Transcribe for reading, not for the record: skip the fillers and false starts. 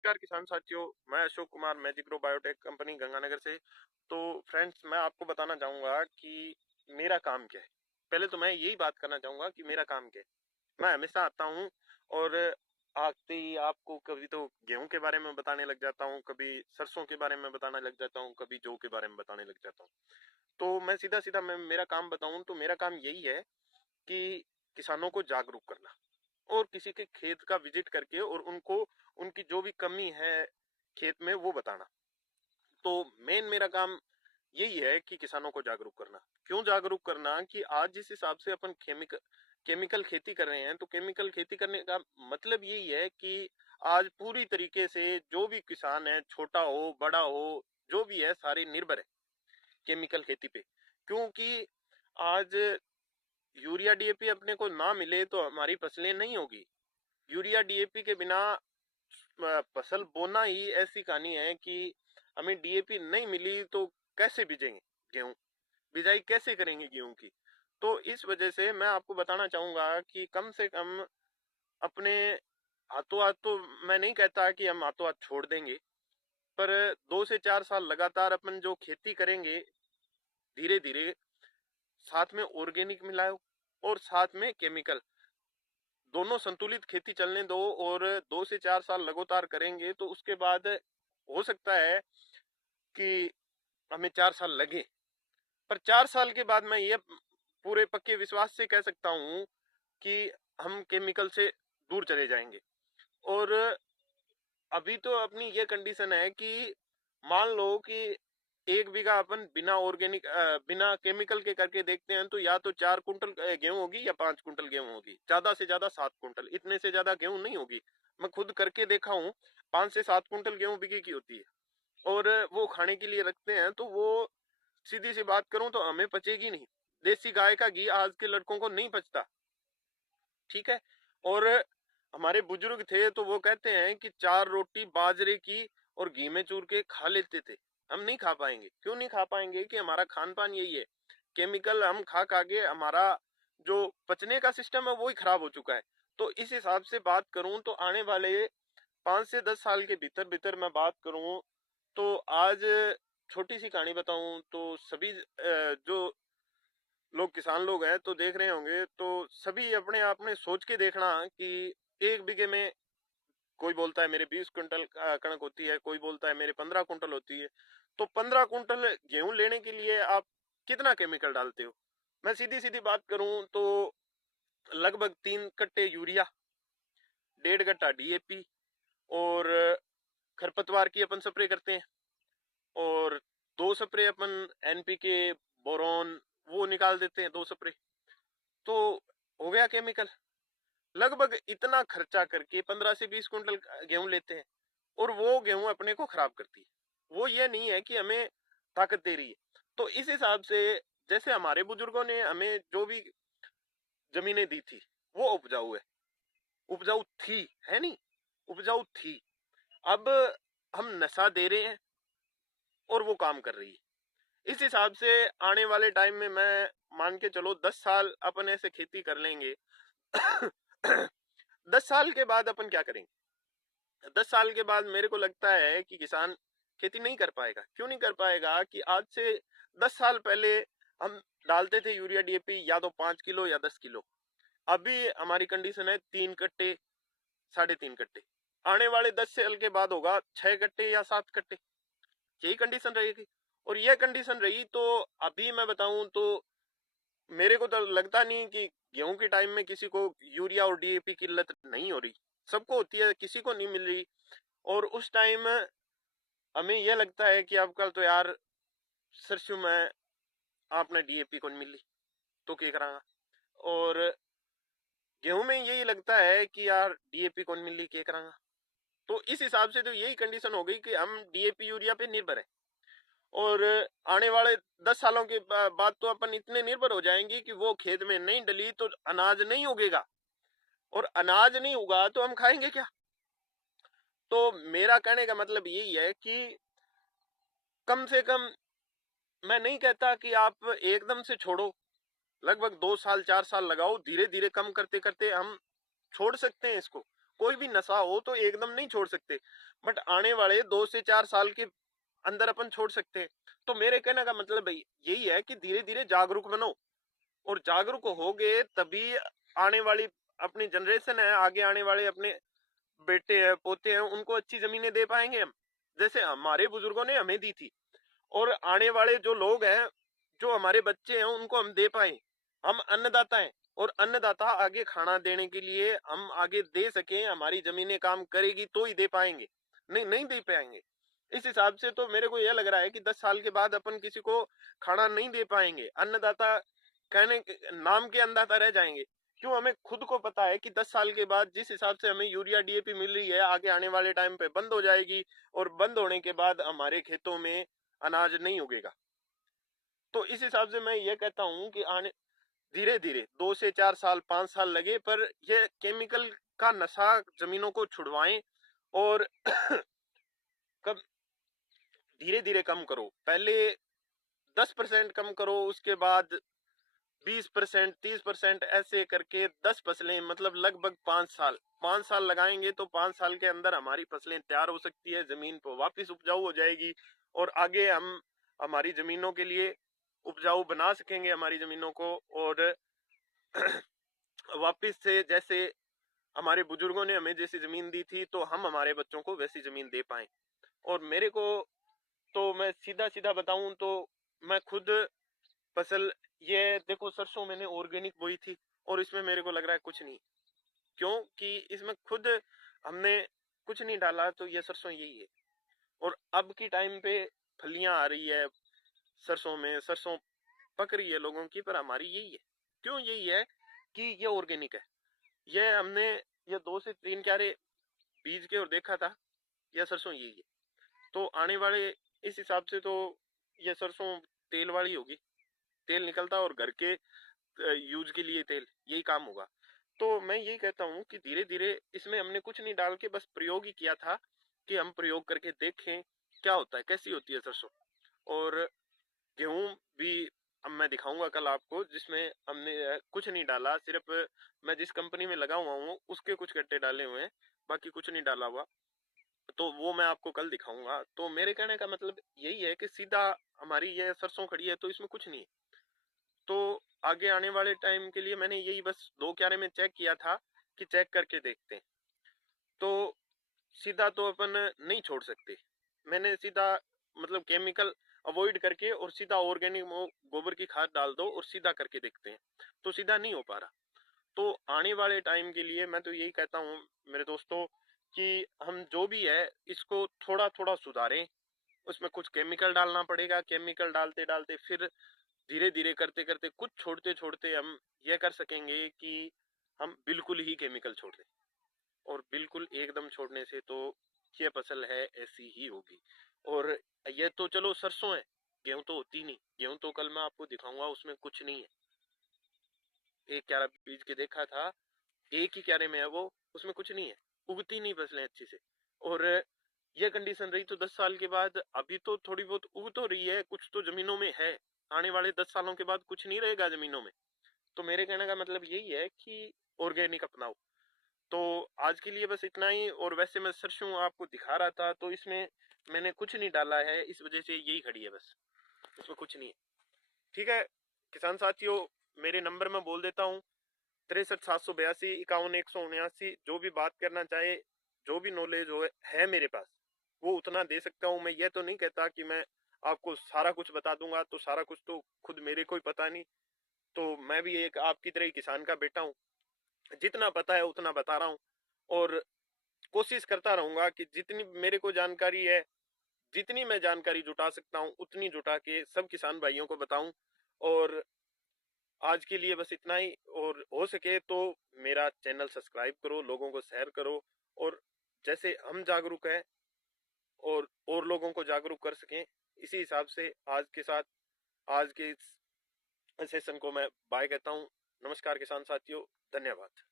नमस्कार किसान साथियों, मैं अशोक कुमार मैजिग्रो बायोटेक कंपनी गंगानगर से। तो फ्रेंड्स, मैं आपको बताना चाहूँगा कि मेरा काम क्या है। पहले तो मैं यही बात करना चाहूँगा कि मेरा काम क्या है। मैं हमेशा आता हूँ और आते ही आपको कभी तो गेहूं के बारे में बताने लग जाता हूँ, कभी सरसों के बारे में बताने लग जाता हूँ, कभी जौ के बारे में बताने लग जाता हूँ। तो मैं सीधा सीधा मैं मेरा काम बताऊँ तो मेरा काम यही है कि किसानों को जागरूक करना और किसी के खेत का विजिट करके और उनको उनकी जो भी कमी है खेत में वो बताना। तो मेन मेरा काम यही है कि किसानों को जागरूक करना। क्यों जागरूक करना कि आज जिस हिसाब से अपन केमिकल खेती कर रहे हैं, तो केमिकल खेती करने का मतलब यही है कि आज पूरी तरीके से जो भी किसान है, छोटा हो बड़ा हो, जो भी है, सारे निर्भर है केमिकल खेती पे। क्योंकि आज यूरिया डीएपी अपने को ना मिले तो हमारी फसलें नहीं होगी। यूरिया डीएपी के बिना फसल बोना ही ऐसी कहानी है कि हमें डीएपी नहीं मिली तो कैसे बीजेंगे गेहूं, बिजाई कैसे करेंगे गेहूं की। तो इस वजह से मैं आपको बताना चाहूंगा कि कम से कम अपने हाथों हाथ तो मैं नहीं कहता कि हम हाथों हाथ छोड़ देंगे, पर 2 से 4 साल लगातार अपन जो खेती करेंगे धीरे धीरे, साथ में ऑर्गेनिक मिलाओ और साथ में केमिकल, दोनों संतुलित खेती चलने दो और 2 से 4 साल लगातार करेंगे तो उसके बाद हो सकता है कि हमें 4 साल लगे, पर 4 साल के बाद मैं ये पूरे पक्के विश्वास से कह सकता हूँ कि हम केमिकल से दूर चले जाएंगे। और अभी तो अपनी ये कंडीशन है कि मान लो कि 1 बीघा अपन बिना ऑर्गेनिक बिना केमिकल के करके देखते हैं तो या तो 4 कुंटल गेहूं होगी या 5 कुंटल गेहूं होगी, ज्यादा से ज्यादा 7 कुंटल, इतने से ज्यादा गेहूं नहीं होगी। मैं खुद करके देखा हूँ, 5 से 7 कुंटल गेहूं बिकी की होती है और वो खाने के लिए रखते हैं तो वो, सीधी सी बात करूं तो हमें पचेगी नहीं। देसी गाय का घी आज के लड़कों को नहीं पचता, ठीक है। और हमारे बुजुर्ग थे तो वो कहते हैं कि 4 रोटी बाजरे की और घी में चूर के खा लेते थे। हम नहीं खा पाएंगे। क्यों नहीं खा पाएंगे कि हमारा खान पान यही है। केमिकल हम खा खा के हमारा जो पचने का सिस्टम है वो ही खराब हो चुका है। तो इस हिसाब से बात करूं तो आने वाले 5 से 10 साल के भीतर भीतर मैं बात करूं तो आज छोटी सी कहानी बताऊं तो सभी जो लोग किसान लोग हैं तो देख रहे होंगे, तो सभी अपने आप में सोच के देखना कि 1 बीघे में कोई बोलता है मेरे 20 कुंटल कणक होती है, कोई बोलता है मेरे 15 कुंटल होती है। तो 15 कुंटल गेहूं लेने के लिए आप कितना केमिकल डालते हो। मैं सीधी सीधी बात करूं तो लगभग 3 कट्टे यूरिया, 1.5 कट्टा डीएपी और खरपतवार की अपन स्प्रे करते हैं और 2 स्प्रे अपन एनपीके, बोरोन, वो निकाल देते हैं 2 स्प्रे। तो हो गया केमिकल। लगभग इतना खर्चा करके 15 से 20 कुंटल गेहूं लेते हैं और वो गेहूं अपने को खराब करती है। वो ये नहीं है कि हमें ताकत दे रही है। तो इस हिसाब से जैसे हमारे बुजुर्गों ने हमें जो भी जमीनें दी थी वो उपजाऊ है, उपजाऊ थी, है नहीं, उपजाऊ थी। अब हम नशा दे रहे हैं और वो काम कर रही है। इस हिसाब से आने वाले टाइम में मैं मान के चलो 10 साल अपन ऐसे खेती कर लेंगे। 10 साल के बाद अपन क्या करेंगे। 10 साल के बाद मेरे को लगता है कि किसान खेती नहीं कर पाएगा। क्यों नहीं कर पाएगा कि आज से 10 साल पहले हम डालते थे यूरिया डीएपी या तो 5 किलो या 10 किलो। अभी हमारी कंडीशन है 3 कट्टे, 3.5 कट्टे। आने वाले 10 साल के बाद होगा 6 कट्टे या 7 कट्टे। यही कंडीशन रहेगी। और यह कंडीशन रही तो अभी मैं बताऊं तो मेरे को तो लगता नहीं कि गेहूं के टाइम में किसी को यूरिया और डीएपी की किल्लत नहीं हो रही। सबको होती है, किसी को नहीं मिल रही। और उस टाइम हमें यह लगता है कि अब कल तो यार सरसों में आपने डीएपी को नहीं मिली तो क्या करांगा। और गेहूं में यही लगता है कि यार डीएपी को नहीं मिली क्या करांगा। तो इस हिसाब से तो यही कंडीशन हो गई कि हम डीएपी यूरिया पे निर्भर है। और आने वाले 10 सालों के बाद तो अपन इतने निर्भर हो जाएंगे कि वो खेत में नहीं डली तो अनाज नहीं उगेगा, और अनाज नहीं उगा तो हम खाएंगे क्या। तो मेरा कहने का मतलब यही है कि कम से कम, मैं नहीं कहता कि आप एकदम से छोड़ो, लगभग 2 साल 4 साल लगाओ, धीरे धीरे कम करते करते हम छोड़ सकते हैं इसको। कोई भी नशा हो तो एकदम नहीं छोड़ सकते, बट आने वाले 2 से 4 साल के अंदर अपन छोड़ सकते हैं। तो मेरे कहने का मतलब भाई यही है कि धीरे धीरे जागरूक बनो, और जागरूक होगे तभी आने वाली अपनी जनरेशन है, आगे आने वाले अपने बेटे हैं पोते हैं, उनको अच्छी जमीनें दे पाएंगे हम, जैसे हमारे बुजुर्गों ने हमें दी थी। और आने वाले जो लोग हैं, जो हमारे बच्चे हैं, उनको हम दे पाए। हम अन्नदाता हैं, और अन्नदाता आगे खाना देने के लिए हम आगे दे सके, हमारी जमीनें काम करेगी तो ही दे पाएंगे, नहीं नहीं दे पाएंगे। इस हिसाब से तो मेरे को यह लग रहा है कि 10 साल के बाद अपन किसी को खाना नहीं दे पाएंगे, अन्नदाता कहने नाम के अन्नदाता रह जाएंगे। क्यों? हमें खुद को पता है कि 10 साल के बाद जिस हिसाब से हमें यूरिया डीएपी मिल रही है, आगे आने वाले टाइम पे बंद हो जाएगी, और बंद होने के बाद हमारे खेतों में अनाज नहीं उगेगा। तो इस हिसाब से मैं ये कहता हूँ कि आने धीरे धीरे 2 से 4 साल 5 साल लगे, पर ये केमिकल का नशा जमीनों को छुड़वाएं, और कब धीरे धीरे कम करो। पहले 10% कम करो, उसके बाद 20% 30%, ऐसे करके 10 फसलें, मतलब लगभग 5 साल लगाएंगे तो 5 साल के अंदर हमारी फसलें तैयार हो सकती है, जमीन पर वापस उपजाऊ हो जाएगी, और आगे हम हमारी जमीनों के लिए उपजाऊ बना सकेंगे हमारी जमीनों को, और वापस से जैसे हमारे बुजुर्गों ने हमें जैसी जमीन दी थी, तो हम हमारे बच्चों को वैसी जमीन दे पाए। और मेरे को तो मैं सीधा सीधा बताऊं तो मैं खुद फसल, ये देखो सरसों मैंने ऑर्गेनिक बोई थी, और इसमें मेरे को लग रहा है कुछ नहीं। क्यों? कि इसमें खुद हमने कुछ नहीं डाला, तो ये सरसों यही है। और अब की टाइम पे फलियां आ रही है सरसों में, सरसों पक रही है लोगों की, पर हमारी यही है। क्यों यही है? कि ये ऑर्गेनिक है। ये हमने ये 2 से 3 क्यारे बीज के और देखा था, यह सरसों यही है। तो आने वाले इस हिसाब से तो ये सरसों तेल वाली होगी, तेल निकलता, और घर के यूज के लिए तेल, यही काम होगा। तो मैं यही कहता हूँ कि धीरे धीरे इसमें हमने कुछ नहीं डाल के बस प्रयोग ही किया था, कि हम प्रयोग करके देखें क्या होता है, कैसी होती है सरसों। और गेहूं भी अब मैं दिखाऊंगा कल आपको, जिसमें हमने कुछ नहीं डाला, सिर्फ मैं जिस कंपनी में लगा हुआ हूँ उसके कुछ गट्टे डाले हुए हैं, बाकी कुछ नहीं डाला हुआ। तो वो मैं आपको कल दिखाऊंगा। तो मेरे कहने का मतलब यही है कि सीधा हमारी ये सरसों खड़ी है तो इसमें कुछ नहीं है। तो आगे आने वाले टाइम के लिए मैंने यही बस 2 क्यारे में चेक किया था कि चेक करके देखते हैं। तो सीधा तो अपन नहीं छोड़ सकते, मैंने सीधा मतलब केमिकल अवॉइड करके और सीधा ऑर्गेनिक गोबर की खाद डाल दो और सीधा करके देखते हैं, तो सीधा नहीं हो पा रहा। तो आने वाले टाइम के लिए मैं तो यही कहता हूँ मेरे दोस्तों, कि हम जो भी है इसको थोड़ा थोड़ा सुधारें। उसमें कुछ केमिकल डालना पड़ेगा, केमिकल डालते डालते फिर धीरे धीरे करते करते कुछ छोड़ते छोड़ते हम ये कर सकेंगे कि हम बिल्कुल ही केमिकल छोड़ दें। और बिल्कुल एकदम छोड़ने से तो ये फसल है ऐसी ही होगी। और ये तो चलो सरसों है, गेहूं तो होती नहीं। गेहूं तो कल मैं आपको दिखाऊंगा, उसमें कुछ नहीं है। एक क्यारा बीज के देखा था, एक ही क्यारे में है वो, उसमें कुछ नहीं है, उगती नहीं फसलें अच्छी से। और ये कंडीशन रही तो 10 साल के बाद, अभी तो थोड़ी बहुत उग तो रही है, कुछ तो जमीनों में है, आने वाले 10 सालों के बाद कुछ नहीं रहेगा जमीनों में। तो मेरे कहने का मतलब यही है कि ऑर्गेनिक अपनाओ। तो आज के लिए बस इतना ही। और वैसे मैं सरसों आपको दिखा रहा था, तो इसमें मैंने कुछ नहीं डाला है, इस वजह से यही खड़ी है बस, इसमें कुछ नहीं है। ठीक है किसान साथियों, मेरे नंबर में बोल देता हूँ, 63 782 51 179। जो भी बात करना चाहे, जो भी नॉलेज हो है मेरे पास, वो उतना दे सकता हूँ। मैं ये तो नहीं कहता कि मैं आपको सारा कुछ बता दूंगा, तो सारा कुछ तो खुद मेरे को ही पता नहीं। तो मैं भी एक आपकी तरह ही किसान का बेटा हूँ, जितना पता है उतना बता रहा हूँ। और कोशिश करता रहूंगा कि जितनी मेरे को जानकारी है, जितनी मैं जानकारी जुटा सकता हूँ उतनी जुटा के सब किसान भाइयों को बताऊं। और आज के लिए बस इतना ही। और हो सके तो मेरा चैनल सब्सक्राइब करो, लोगों को शेयर करो, और जैसे हम जागरूक हैं और लोगों को जागरूक कर सकें, इसी हिसाब से आज के साथ आज के इस सेशन को मैं बाय कहता हूँ। नमस्कार किसान साथियों, धन्यवाद।